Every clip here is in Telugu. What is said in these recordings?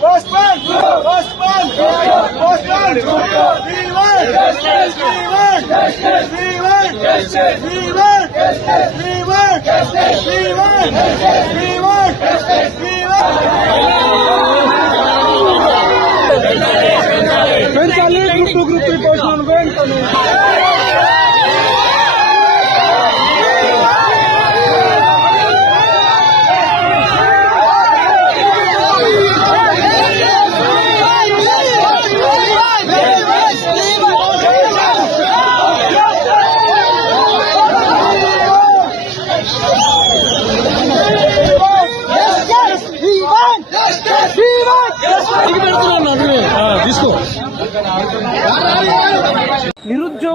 Osman! Osman! Osman! We won! We won! We won! We won! We won! We won! We won! We won! Ben kali grup grup report non ben kali.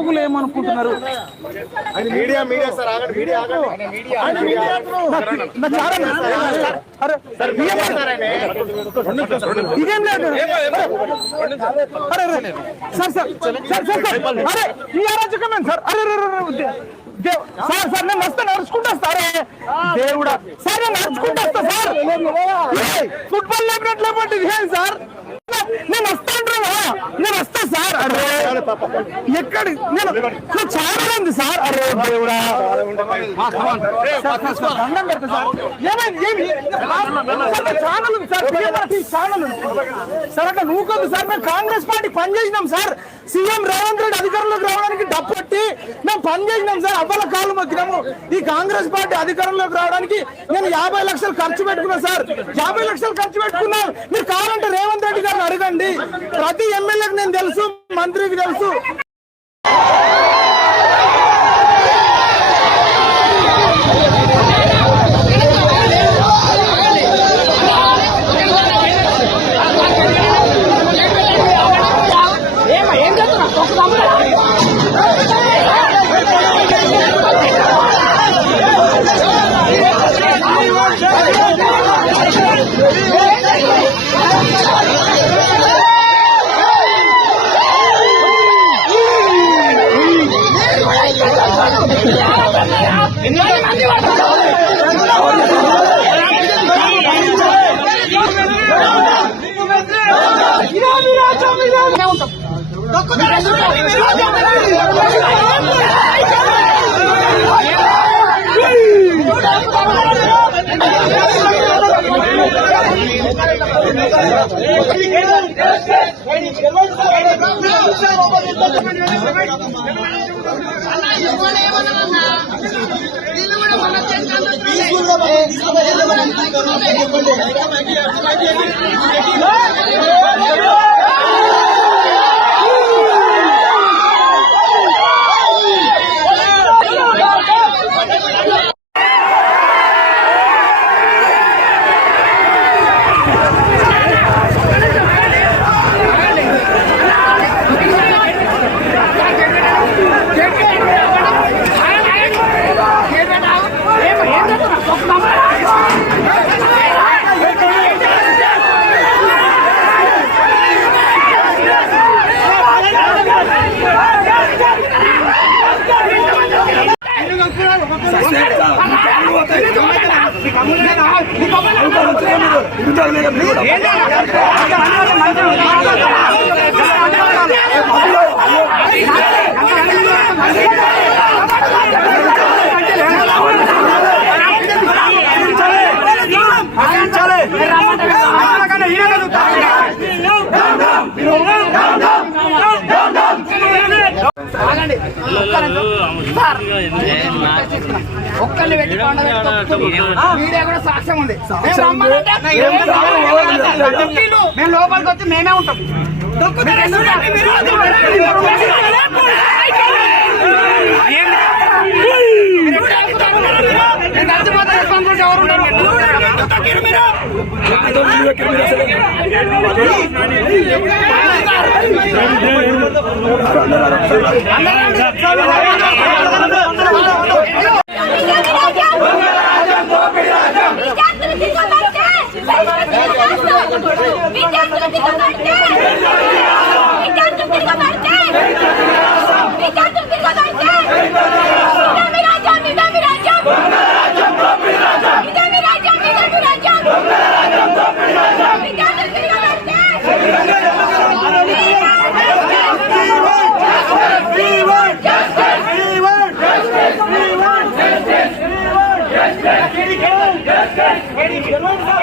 నిరుద్యోగులు ఏమనుకుంటున్నారు? మీడియా మీడియా సార్ ఆగండి మీడియా ఆగండి. నా చాలా అరే ఇదేం లేదు. Sir sir sir sir sir అరే ఈ అరాచకమేం సార్. అరే సార్ సార్ నేను వస్తా నడుచుకుంటా సారే దేవుడా సార్ నేను నడుచుకుంటా వస్తా సార్. ఫుట్బాల్ లేపినట్లు లేకపోతే ఇది ఏం సార్? నేను వస్తా అంటున్నా నేను వస్తా సార్. అరే ఎక్కడి? నేను చాలా ఉంది సార్. అరే దేవుడా. దండం పెడతా సార్. ఏమైంది? ఏమి? ఛానల్ ఉంది సార్ ఛానల్ ఉంది. సార్ అట్లా నూకొద్దు సార్ మేము కాంగ్రెస్ పార్టీ పనిచేసినాం సార్. సీఎం రేవంత్ రెడ్డి అధికారంలోకి రావడానికి డబ్బు పని చేసినాం సార్. అవ్వల కాలు మొక్కినాము ఈ కాంగ్రెస్ పార్టీ అధికారంలోకి రావడానికి నేను యాభై లక్షలు ఖర్చు పెట్టుకున్నా సార్. యాభై లక్షలు ఖర్చు పెట్టుకున్నాను మీరు కావాలంటే రేవంత్ రెడ్డి గారిని అడగండి. ప్రతి ఎమ్మెల్యేకి నేను తెలుసు మంత్రికి తెలుసు. ఒక్కరిని పెట్టి కొండ పెట్టి. మీడియా సాక్ష్యం ఉంది. మేము రమ్మనంటే మేము లోపలికి వచ్చి మేమే ఉంటాం. మీరు Get on, get on, get on.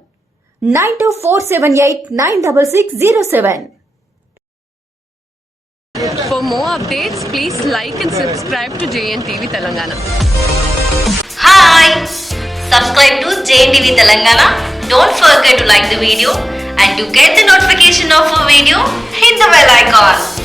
Nine two four seven eight nine double six zero seven For more updates, please like and subscribe to JNTV Telangana. Hi! Subscribe to JNTV Telangana. Don't forget to like the video and to get the notification of a video, hit the bell icon.